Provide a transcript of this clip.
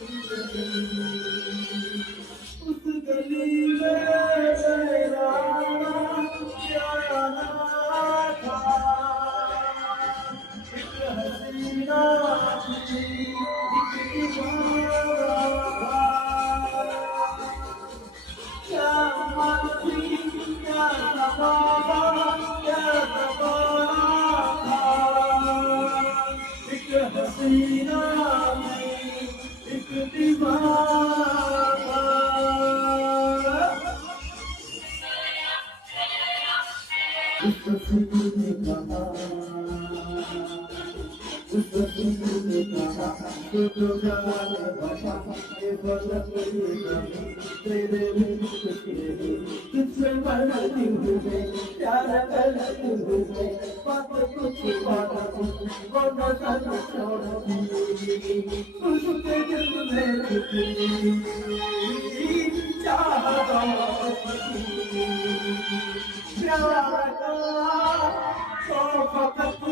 उस गली में मेरा प्यारा था, एक हसीना थी, एक दीवाना था। क्या मालूम क्या ज़माना, क्या ज़माना था। एक हसीना में एक दीवाना। उस हसीने ने कहा, उस हसीने ने कहा, तू तो जाने बता, ये बदलेगा तेरे इश्क के लिए। तुझसे मरती हूँ मैं, प्यार करती हूँ मैं, बात कुछ बात वो नजर छोड़ती, उसके दिल में छुपी चाहत थी। प्यार का तो फकत